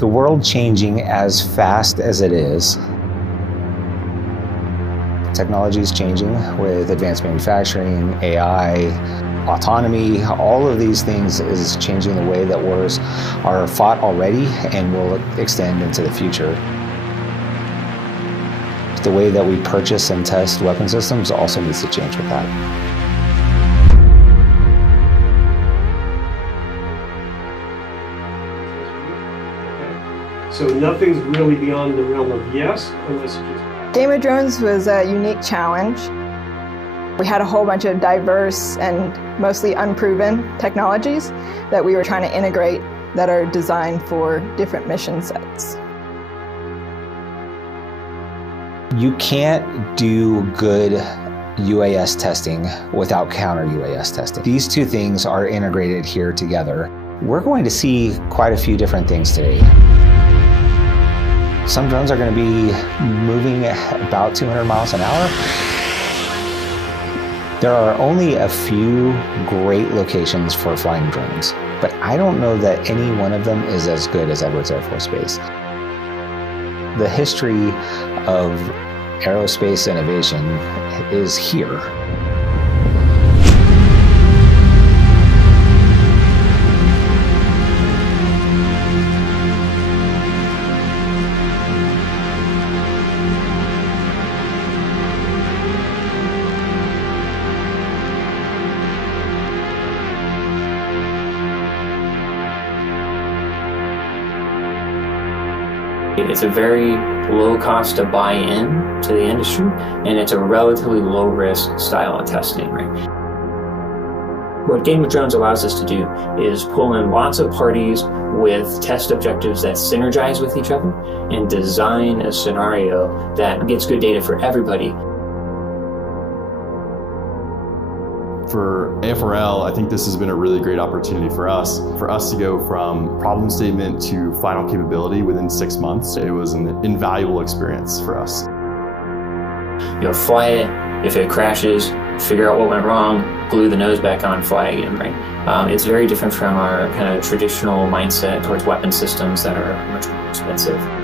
The world changing as fast as it is, technology is changing with advanced manufacturing, AI, autonomy. All of these things is changing the way that wars are fought already and will extend into the future. The way that we purchase and test weapon systems also needs to change with that. So nothing's really beyond the realm of yes, unless you just... Game of Drones was a unique challenge. We had a whole bunch of diverse and mostly unproven technologies that we were trying to integrate that are designed for different mission sets. You can't do good UAS testing without counter UAS testing. These two things are integrated here together. We're going to see quite a few different things today. Some drones are going to be moving at about 200 miles an hour. There are only a few great locations for flying drones, but I don't know that any one of them is as good as Edwards Air Force Base. The history of aerospace innovation is here. It's a very low cost to buy in to the industry, and it's a relatively low risk style of testing, right? What Game of Drones allows us to do is pull in lots of parties with test objectives that synergize with each other and design a scenario that gets good data for everybody. For AFRL, I think this has been a really great opportunity for us to go from problem statement to final capability within 6 months. It was an invaluable experience for us. Fly it, if it crashes, figure out what went wrong, glue the nose back on, fly again, right? It's very different from our kind of traditional mindset towards weapon systems that are much more expensive.